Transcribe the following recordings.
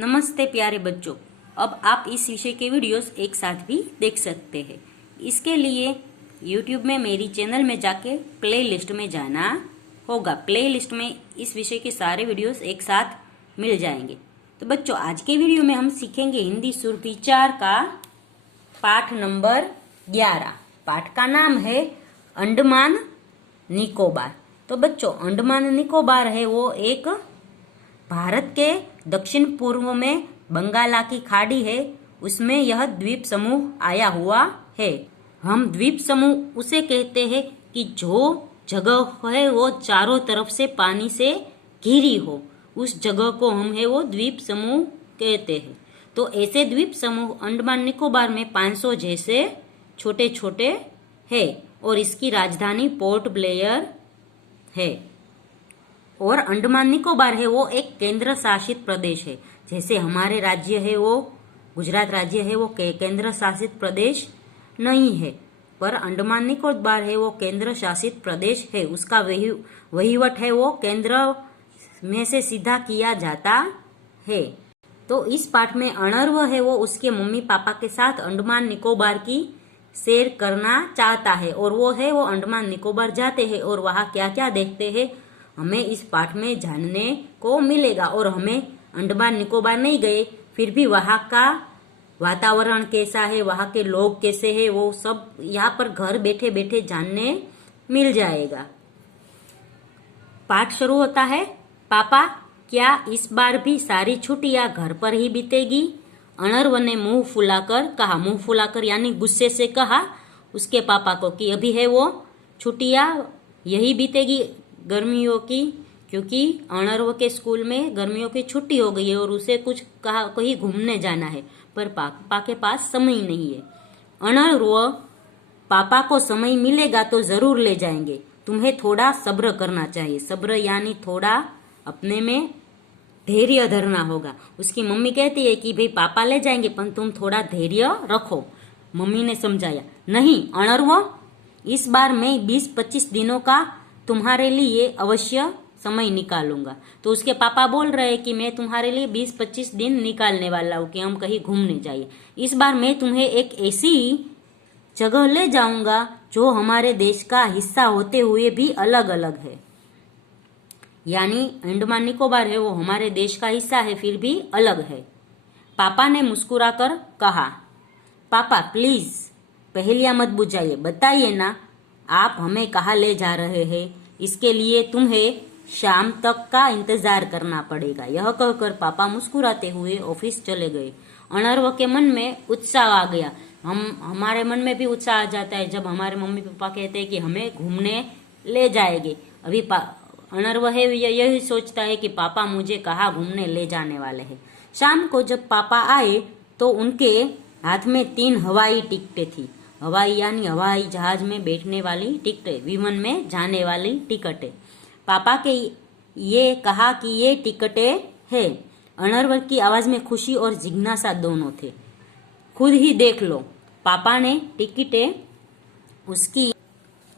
नमस्ते प्यारे बच्चों। अब आप इस विषय के वीडियोस एक साथ भी देख सकते हैं। इसके लिए YouTube में मेरी चैनल में जाके प्लेलिस्ट में जाना होगा। प्लेलिस्ट में इस विषय के सारे वीडियोस एक साथ मिल जाएंगे। तो बच्चों, आज के वीडियो में हम सीखेंगे हिंदी सुरभि 4 का पाठ नंबर 11। पाठ का नाम है अंडमान निकोबार। तो बच्चों, अंडमान निकोबार है वो एक भारत के दक्षिण पूर्व में बंगाला की खाड़ी है, उसमें यह द्वीप समूह आया हुआ है। हम द्वीप समूह उसे कहते हैं कि जो जगह है वो चारों तरफ से पानी से घिरी हो, उस जगह को हम है वो द्वीप समूह कहते हैं। तो ऐसे द्वीप समूह अंडमान निकोबार में 500 जैसे छोटे छोटे है और इसकी राजधानी पोर्ट ब्लेयर है। और अंडमान निकोबार है वो एक केंद्र शासित प्रदेश है। जैसे हमारे राज्य है वो गुजरात राज्य है वो केंद्र शासित प्रदेश नहीं है, पर अंडमान निकोबार है वो केंद्र शासित प्रदेश है। उसका वहीवट है वो केंद्र में से सीधा किया जाता है। तो इस पाठ में अनर्व है वो उसके मम्मी पापा के साथ अंडमान निकोबार की सैर करना चाहता है और वो अंडमान निकोबार जाते हैं और वहाँ क्या क्या देखते हैं हमें इस पाठ में जानने को मिलेगा। और हमें अंडमान निकोबार नहीं गए फिर भी वहाँ का वातावरण कैसा है, वहाँ के लोग कैसे हैं, वो सब यहाँ पर घर बैठे बैठे जानने मिल जाएगा। पाठ शुरू होता है, पापा क्या इस बार भी सारी छुट्टियां घर पर ही बीतेगी? अनर्व ने मुंह फुलाकर कहा। मुंह फुलाकर यानी गुस्से से कहा उसके पापा को कि अभी है वो छुट्टियां यही बीतेगी गर्मियों की, क्योंकि अनर्व के स्कूल में गर्मियों की छुट्टी हो गई है और उसे कुछ कहीं घूमने जाना है, पर पापा के पास समय नहीं है। अनर्व, पापा को समय मिलेगा तो जरूर ले जाएंगे, तुम्हें थोड़ा सब्र करना चाहिए। सब्र यानी थोड़ा अपने में धैर्य धरना होगा। उसकी मम्मी कहती है कि भाई पापा ले जाएंगे पर तुम थोड़ा धैर्य रखो। मम्मी ने समझाया, नहीं अनर्व, इस बार मैं 20-25 दिनों का तुम्हारे लिए अवश्य समय निकालूंगा। तो उसके पापा बोल रहे हैं कि मैं तुम्हारे लिए 20-25 दिन निकालने वाला हूँ कि हम कहीं घूमने जाइए। इस बार मैं तुम्हें एक ऐसी जगह ले जाऊंगा जो हमारे देश का हिस्सा होते हुए भी अलग अलग है। यानी अंडमान निकोबार है वो हमारे देश का हिस्सा है फिर भी अलग है। पापा ने मुस्कुराकर कहा, पापा प्लीज पहेलियां मत बुझाइए, बताइए ना आप हमें कहाँ ले जा रहे हैं। इसके लिए तुम्हें शाम तक का इंतजार करना पड़ेगा। यह कहकर पापा मुस्कुराते हुए ऑफिस चले गए। अनर्व के मन में उत्साह आ गया। हमारे मन में भी उत्साह आ जाता है जब हमारे मम्मी पापा कहते हैं कि हमें घूमने ले जाएंगे। अभी अनर्व है यही सोचता है कि पापा मुझे कहाँ घूमने ले जाने वाले हैं। शाम को जब पापा आए तो उनके हाथ में 3 हवाई टिकटें थी। हवाई यानी हवाई जहाज में बैठने वाली टिकटें, विमान में जाने वाली टिकटें। पापा के ये कहा कि ये टिकटें है। अनर्व की आवाज में खुशी और जिज्ञासा दोनों थे। खुद ही देख लो, पापा ने टिकटें उसकी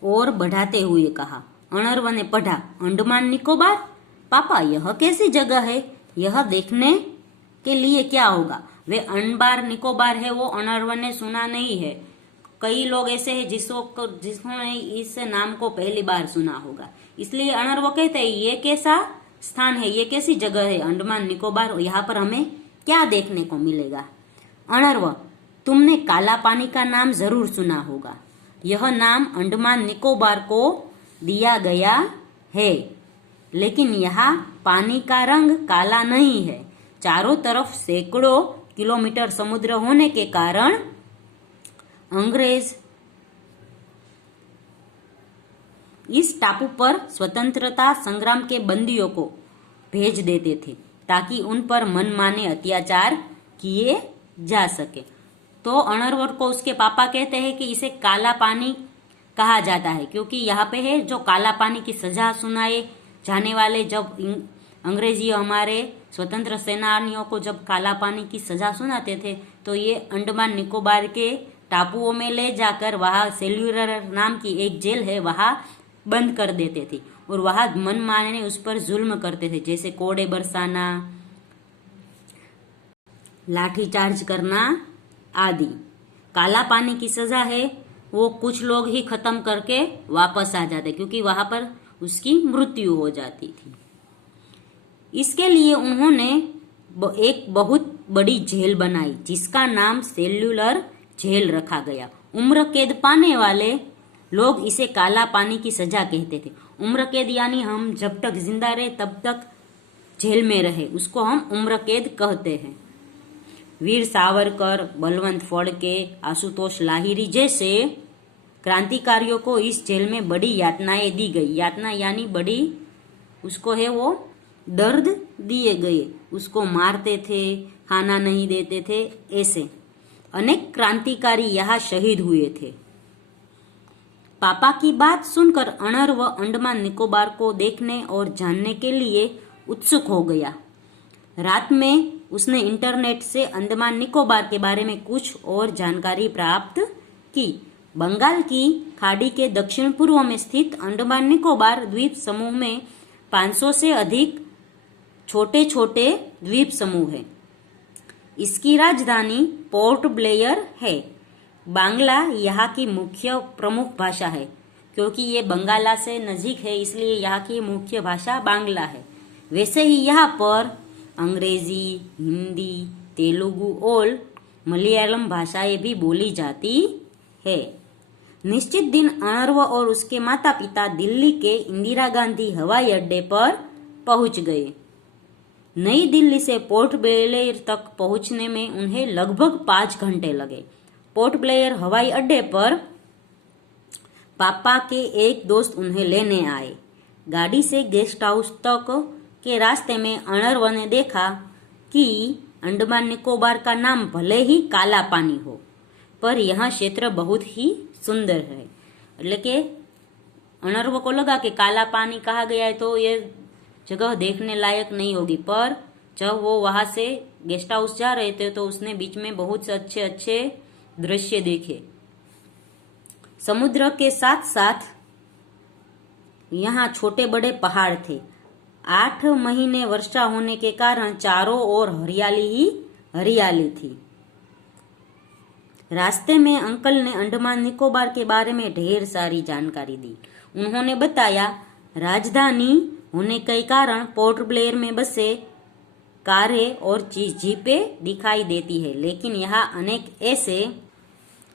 ओर बढ़ाते हुए कहा। अनर्व ने पढ़ा, अंडमान निकोबार? पापा यह कैसी जगह है? यह देखने के लिए क्या होगा? वे अंडमान निकोबार है वो अनर्व ने सुना नहीं है। कई लोग ऐसे हैं जिन्होंने इस नाम को पहली बार सुना होगा, इसलिए अनर्व कहते हैं ये कैसा स्थान है, ये कैसी जगह है अंडमान निकोबार, यहाँ पर हमें क्या देखने को मिलेगा? अनर्व, तुमने काला पानी का नाम जरूर सुना होगा। यह नाम अंडमान निकोबार को दिया गया है, लेकिन यहाँ पानी का रंग काला नहीं है। चारों तरफ सैकड़ों किलोमीटर समुद्र होने के कारण अंग्रेज इस टापू पर स्वतंत्रता संग्राम के बंदियों को भेज देते थे ताकि उन पर मनमाने अत्याचार किए जा सके। तो अनर्व को उसके पापा कहते हैं कि इसे काला पानी कहा जाता है, क्योंकि यहाँ पे है जो काला पानी की सजा सुनाए जाने वाले, जब अंग्रेजी हमारे स्वतंत्र सेनानियों को जब काला पानी की सजा सुनाते थे तो ये अंडमान निकोबार के टापुओं में ले जाकर वहाँ सेल्यूलर नाम की एक जेल है वहाँ बंद कर देते थे और वहाँ मनमाने उस पर जुल्म करते थे, जैसे कोड़े बरसाना, लाठीचार्ज करना आदि। काला पानी की सजा है वो कुछ लोग ही खत्म करके वापस आ जाते क्योंकि वहां पर उसकी मृत्यु हो जाती थी। इसके लिए उन्होंने एक बहुत बड़ी जेल बनाई जिसका नाम सेल्युलर जेल रखा गया। उम्र कैद पाने वाले लोग इसे काला पानी की सजा कहते थे। उम्र कैद यानी हम जब तक जिंदा रहे तब तक जेल में रहे, उसको हम उम्र कैद कहते हैं। वीर सावरकर, बलवंत फड़के, आशुतोष लाहिरी जैसे क्रांतिकारियों को इस जेल में बड़ी यातनाएं दी गई। यातना यानी बड़ी, उसको है वो दर्द दिए गए, उसको मारते थे, खाना नहीं देते थे। ऐसे अनेक क्रांतिकारी यहाँ शहीद हुए थे। पापा की बात सुनकर अनर व अंडमान निकोबार को देखने और जानने के लिए उत्सुक हो गया। रात में उसने इंटरनेट से अंडमान निकोबार के बारे में कुछ और जानकारी प्राप्त की। बंगाल की खाड़ी के दक्षिण पूर्व में स्थित अंडमान निकोबार द्वीप समूह में 500 से अधिक छोटे छोटे द्वीप समूह है। इसकी राजधानी पोर्ट ब्लेयर है। बांग्ला यहाँ की मुख्य प्रमुख भाषा है। क्योंकि ये बंगाला से नजीक है इसलिए यहाँ की मुख्य भाषा बांग्ला है। वैसे ही यहाँ पर अंग्रेजी, हिंदी, तेलुगु और मलयालम भाषाएं भी बोली जाती है। निश्चित दिन अनर्व और उसके माता पिता दिल्ली के इंदिरा गांधी हवाई अड्डे पर पहुंच गए। नई दिल्ली से पोर्ट ब्लेयर तक पहुंचने में उन्हें लगभग 5 घंटे लगे। पोर्ट ब्लेयर हवाई अड्डे पर पापा के एक दोस्त उन्हें लेने आए। गाड़ी से गेस्ट हाउस तक के रास्ते में अनर्व ने देखा कि अंडमान निकोबार का नाम भले ही काला पानी हो पर यह क्षेत्र बहुत ही सुंदर है। એટલે કે अनर्व को लगा कि काला पानी कहा गया है तो ये जगह देखने लायक नहीं होगी, पर जब वो वहां से गेस्ट हाउस जा रहे थे तो उसने बीच में बहुत से अच्छे अच्छे दृश्य देखे। समुद्र के साथ साथ यहाँ छोटे बड़े पहाड़ थे। 8 महीने वर्षा होने के कारण चारों ओर हरियाली ही हरियाली थी। रास्ते में अंकल ने अंडमान निकोबार के बारे में ढेर सारी जानकारी दी। उन्होंने बताया राजधानी होने के कारण पोर्ट ब्लेयर में बसे कारें और जीपें दिखाई देती है, लेकिन यहाँ अनेक ऐसे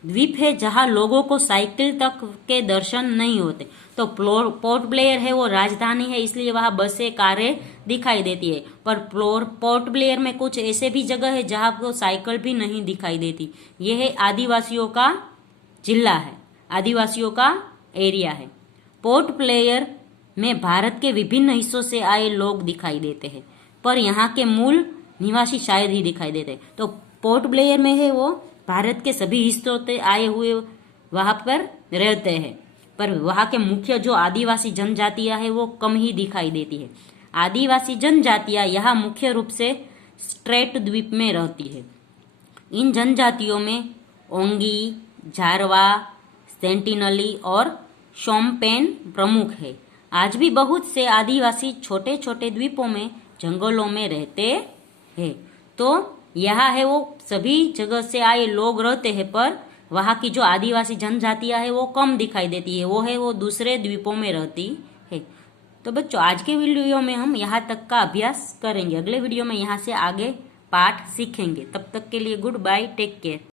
द्वीप है जहाँ लोगों को साइकिल तक के दर्शन नहीं होते। तो पोर्ट ब्लेयर है वो राजधानी है इसलिए वहाँ बसें कारें दिखाई देती है, पर पोर्ट ब्लेयर में कुछ ऐसे भी जगह है जहाँ को साइकिल भी नहीं दिखाई देती। यह है आदिवासियों का जिला है, आदिवासियों का एरिया है। पोर्ट ब्लेयर में भारत के विभिन्न हिस्सों से आए लोग दिखाई देते हैं, पर यहाँ के मूल निवासी शायद ही दिखाई देते हैं। तो पोर्ट ब्लेयर में है वो भारत के सभी हिस्सों से आए हुए वहां पर रहते हैं, पर वहां के मुख्य जो आदिवासी जनजातियां है वो कम ही दिखाई देती है। आदिवासी जनजातियां यहाँ मुख्य रूप से स्ट्रेट द्वीप में रहती है। इन जनजातियों में ओंगी, जारवा, सेंटिनली और शोम्पेन प्रमुख है। आज भी बहुत से आदिवासी छोटे छोटे द्वीपों में जंगलों में रहते हैं। तो यहाँ है वो सभी जगह से आए लोग रहते हैं, पर वहाँ की जो आदिवासी जनजातियां है वो कम दिखाई देती है, वो दूसरे द्वीपों में रहती है। तो बच्चों आज के वीडियो में हम यहाँ तक का अभ्यास करेंगे। अगले वीडियो में यहाँ से आगे पाठ सीखेंगे। तब तक के लिए गुड बाय, टेक केयर।